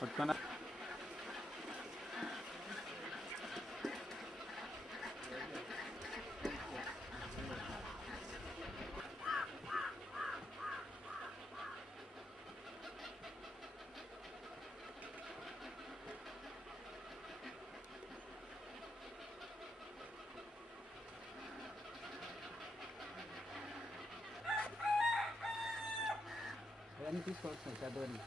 పట్టుకోనా అవన్నీ తీసుకోవచ్చు పెద్దవన్నీ.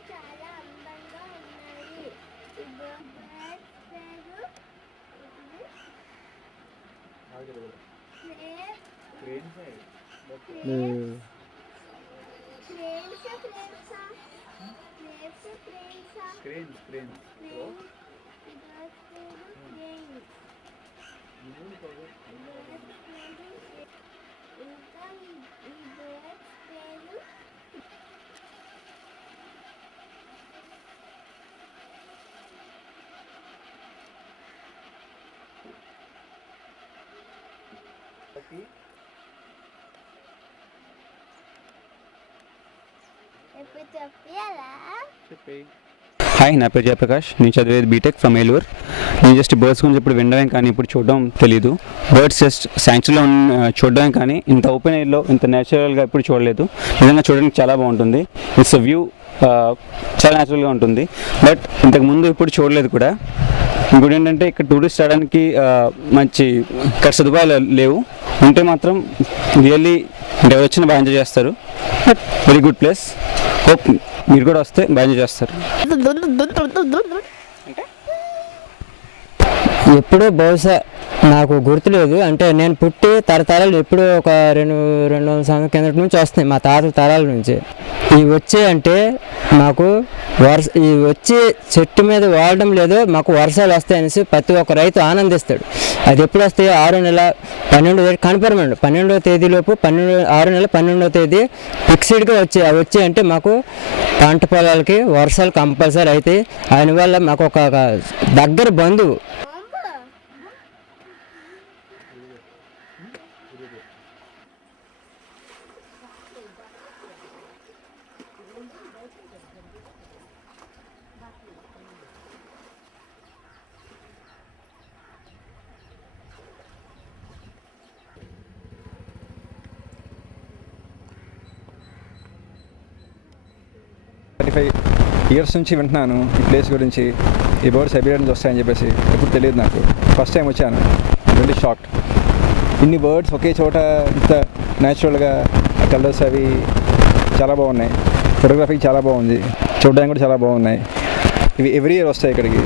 చాలా అందంగా ఉన్నాయి. Depois tu piada. చెప్పేయి హాయ్, నా పేరు జయప్రకాష్. నేను చదివేది బీటెక్ ఫ్రమ్ ఏలూరు. నేను జస్ట్ బర్డ్స్ గురించి ఇప్పుడు వినడమే కానీ ఇప్పుడు చూడడం తెలీదు. బర్డ్స్ జస్ట్ శాంక్చురీలో చూడడమే కానీ ఇంత ఓపెన్ ఎయిర్లో ఇంత న్యాచురల్గా ఇప్పుడు చూడలేదు. నిజంగా చూడడానికి చాలా బాగుంటుంది. ఇట్స్ వ్యూ చాలా న్యాచురల్గా ఉంటుంది. బట్ ఇంతకుముందు ఇప్పుడు చూడలేదు కూడా. ఇంకోటి ఏంటంటే ఇక్కడ టూరిస్ట్ రావడానికి మంచి ఇక్కడ సదుపాయాలు లేవు. ఉంటే మాత్రం రియల్లీ అంటే వచ్చిన బాగా ఎంజాయ్ చేస్తారు. But very good place. Hope మీరు కూడా వస్తే బాగా ఎంజాయ్ చేస్తారు. ఎప్పుడో బహుశా నాకు గుర్తులేదు, అంటే నేను పుట్టి తరతరాలు ఎప్పుడో ఒక 200 సంవత్సరాల కిందటి నుంచి వస్తున్నాయి, మా తాతల తరాల నుంచి. ఇవి వచ్చే అంటే మాకు ఈ వచ్చి చెట్టు మీద వాడడం లేదో మాకు వర్షాలు వస్తాయనేసి ప్రతి ఒక్క రైతు ఆనందిస్తాడు. అది ఎప్పుడు వస్తాయో 6 నెల 12 కన్ఫర్మ్ అండి. 12వ తేదీలోపు 6 నెలల 12వ తేదీ ఫిక్స్డ్గా వచ్చే అంటే మాకు పంట పొలాలకి వర్షాలు కంపల్సరీ అవుతాయి. ఆయన వల్ల మాకు ఒక దగ్గర బంధువు. ఇయర్స్ నుంచి వింటున్నాను ఈ ప్లేస్ గురించి. ఈ బర్డ్స్ హైబ్రిడ్ నుంచి వస్తాయని చెప్పేసి ఎప్పుడు తెలియదు నాకు. ఫస్ట్ టైం వచ్చాను, వెరీ షాక్డ్. ఇన్ని బర్డ్స్ ఒకే చోట ఇంత న్యాచురల్గా కలర్స్ అవి చాలా బాగున్నాయి. ఫోటోగ్రఫీ చాలా బాగుంది, చూడడానికి కూడా చాలా బాగున్నాయి. ఇవి ఎవ్రీ ఇయర్ వస్తాయి ఇక్కడికి.